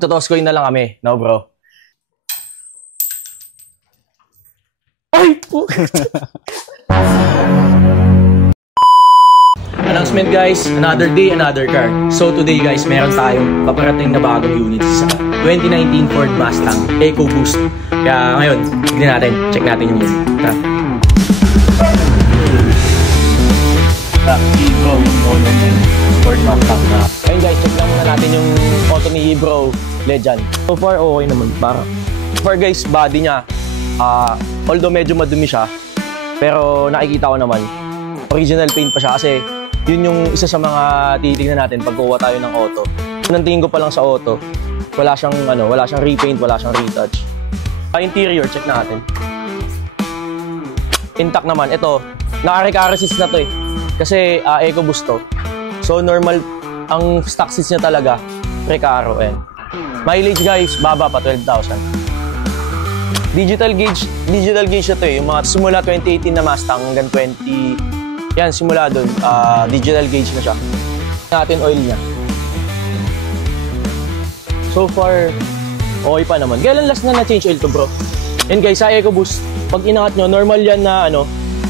Totos coin na lang kami, no bro? Ay po! Announcement guys, another day, another car. So today guys, meron tayong paparating na bagong unit sa 2019 Ford Mustang EcoBoost. Kaya ngayon, tignan natin, check natin yung unit. Ford Mustang na. Ayun guys, check lang muna natin yung auto ni Bro Legend. So far, okay naman. So far guys, body niya, although medyo madumi siya, pero nakikita ko naman, original paint pa siya kasi yun yung isa sa mga titignan natin pag kuha tayo ng auto. Unang tingin ko pa lang sa auto, wala siyang repaint, wala siyang retouch. Interior, check natin. Intact naman. Ito, naka-recaro seats na to eh. Kasi EcoBoost to. So normal, ang stock seats niya talaga, recaro. Mileage guys, baba pa, 12,000. Digital gauge na to eh. Yung mga simula 2018 na Mustang hanggang 20... Yan, simula dun. Digital gauge na siya. Natin oil niya. So far, okay pa naman. Kailan last na na-change oil to bro? Yan guys, sa EcoBoost, pag inangat nyo, normal yan na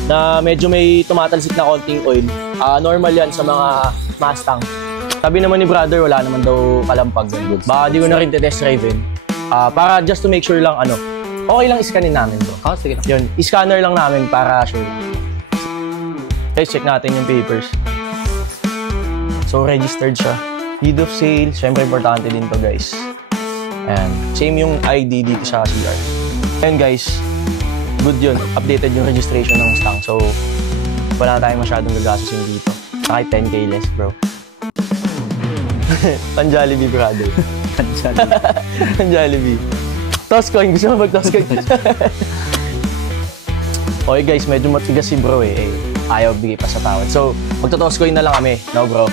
na medyo may tumatalsik na konting oil. Normal yan sa mga Mustang. Sabi naman ni brother, wala naman daw kalampag. Baka di ko na rin test drive in. Para just to make sure lang okay lang iskanin namin bro. Sige. Yun, iscanner lang namin para sure. Guys, check natin yung papers. So, registered siya. Deed of sale, syempre importante din to guys. Ayan, same yung ID dito sa CR. Ayan guys, good yun. Updated yung registration ng Mustang. So, wala na tayong masyadong gagastusin dito. Kahit 10K less bro. Pan-Jollibee brother. Pan-Jollibee. Toss coin, gusto mo mag-toss coin? Okay guys, medyo matigas si bro eh. Ayaw bigay pa sa tawad. So, magto-toss coin na lang kami, no bro?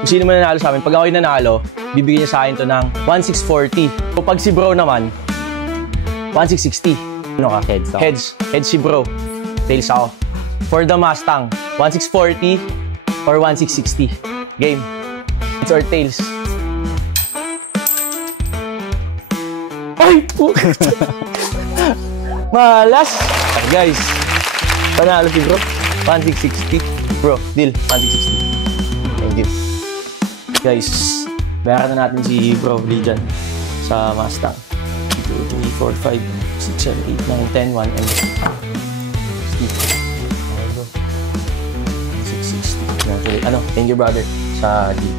Kung sino man nanalo sa amin, pag ako'y nanalo, bibigyan niya sa akin to ng 1,640. So, pag si bro naman, 1,660. Ano ka? Heads ako. Heads si bro. Tails ako. For the Mustang, 1,640 or 1,660. Game. Heads or tails. Ay po! Malas! Guys, panalo si bro. 1,660. Bro, deal. 1,660. Thank you. Guys, bayaran na natin si Bro Legend sa Mustang. 2, 3, 4, 5, 6, 7, 8, 9, 10, 1, and 660. Thank you brother sa deal.